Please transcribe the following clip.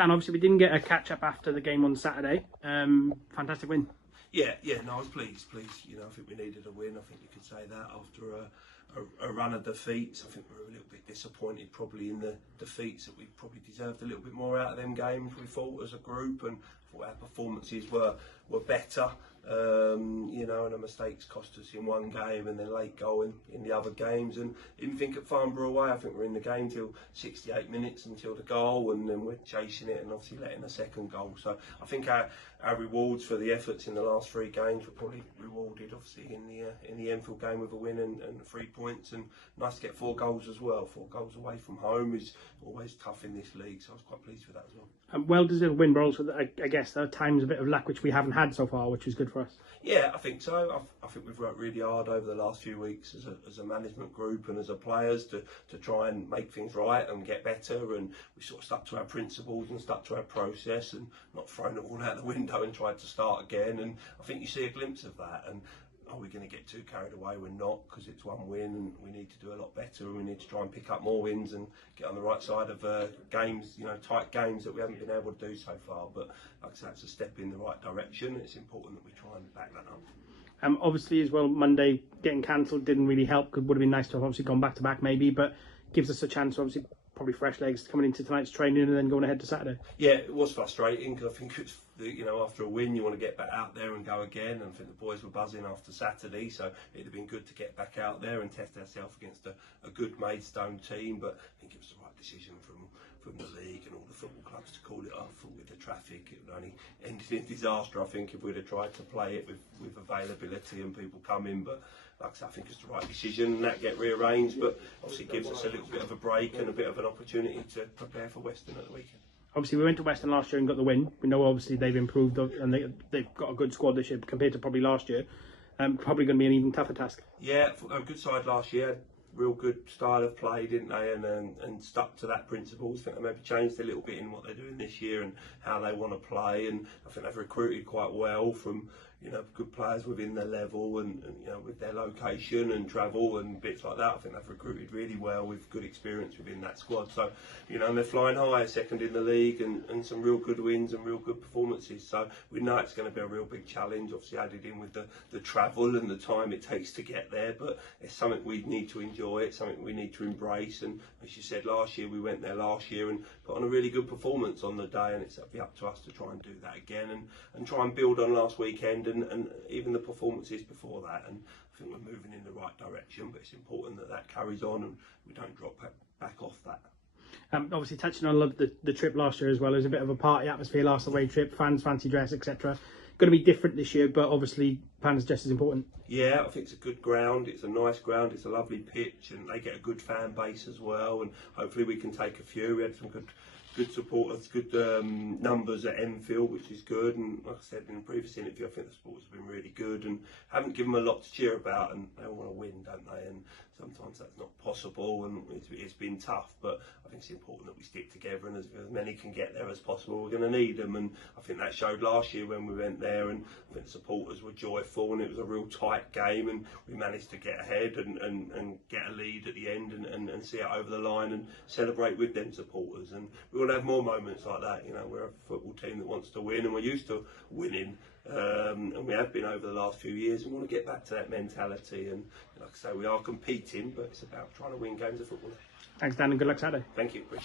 Dan, obviously we didn't get a catch-up after the game on Saturday. Fantastic win. Yeah, no, I was pleased. You know, I think we needed a win. I think you could say that after a run of defeats. I think we were a little bit disappointed probably in the defeats, that we probably deserved a little bit more out of them games, we thought, as a group, and thought our performances were better. You know, and the mistakes cost us in one game and then late goal in the other games. And even think at Farnborough away, I think we're in the game till 68 minutes until the goal, and then we're chasing it and obviously letting a second goal. So I think our rewards for the efforts in the last 3 games were probably rewarded obviously in the Enfield game with a win and 3 points, and nice to get 4 goals as well. 4 goals away from home is always tough in this league, so I was quite pleased with that as well. Well deserved win, but also I guess there are times a bit of luck which we haven't had so far, which is good for us. Yeah, I think so. I think we've worked really hard over the last few weeks as a management group and as a players to try and make things right and get better, and we sort of stuck to our principles and stuck to our process and not thrown it all out the window and tried to start again. And I think you see a glimpse of that. And are we going to get too carried away? We're not, because it's 1 win and we need to do a lot better, and we need to try and pick up more wins and get on the right side of games, you know, tight games that we haven't been able to do so far. But like I said, it's a step in the right direction. It's important that we try and back that up. Obviously as well, Monday getting cancelled didn't really help. It would have been nice to have obviously gone back to back maybe, but gives us a chance, obviously probably fresh legs coming into tonight's training and then going ahead to Saturday. Yeah, it was frustrating, because I think it's, you know, after a win you want to get back out there and go again, and I think the boys were buzzing after Saturday, so it'd have been good to get back out there and test ourselves against a good Maidstone team. But I think it was the right decision from the league and all the football clubs to call it off. With the traffic, it would only ended in disaster, I think, if we'd have tried to play it with availability and people coming. But like I said, I think it's the right decision, and that get rearranged, but obviously it gives us a little bit of a break and a bit of an opportunity to prepare for Weston at the weekend. Obviously we went to Weston last year and got the win. We know obviously they've improved and they've got a good squad this year compared to probably last year. Probably going to be an even tougher task. Yeah, a good side last year. Real good style of play, didn't they? And stuck to that principles. I think they maybe changed a little bit in what they're doing this year and how they want to play. And I think they've recruited quite well from, you know, good players within their level and you know, with their location and travel and bits like that. I think they've recruited really well with good experience within that squad. So, you know, and they're flying high, second in the league, and some real good wins and real good performances. So we know it's going to be a real big challenge, obviously added in with the travel and the time it takes to get there. But it's something we need to enjoy. It's something we need to embrace. And as you said, last year we went there last year and put on a really good performance on the day, and it's up to us to try and do that again and try and build on last weekend and even the performances before that. And I think we're moving in the right direction, but it's important that carries on and we don't drop back off that. Obviously touching on the trip last year as well, it was a bit of a party atmosphere last away trip, fans fancy dress, etc. Going to be different this year, but obviously fans just as important. Yeah, I think it's a good ground, it's a nice ground, it's a lovely pitch, and they get a good fan base as well, and hopefully we can take a few. We had some good supporters, good numbers at Enfield, which is good. And like I said in the previous interview, I think the supporters have been really good and haven't given them a lot to cheer about, and they all want to win, don't they? And sometimes that's not possible, and it's been tough, but I think it's important that we stick together, and as many can get there as possible. We're going to need them, and I think that showed last year when we went there, and I think the supporters were joyful, and it was a real tight game, and we managed to get ahead and get a lead at the end and see it over the line and celebrate with them supporters. And we want to have more moments like that. You know, we're a football team that wants to win, and we're used to winning, and we have been over the last few years. We want to get back to that mentality, and like I say, we are competing, but it's about trying to win games of football. Thanks, Dan, and good luck Saturday. Thank you.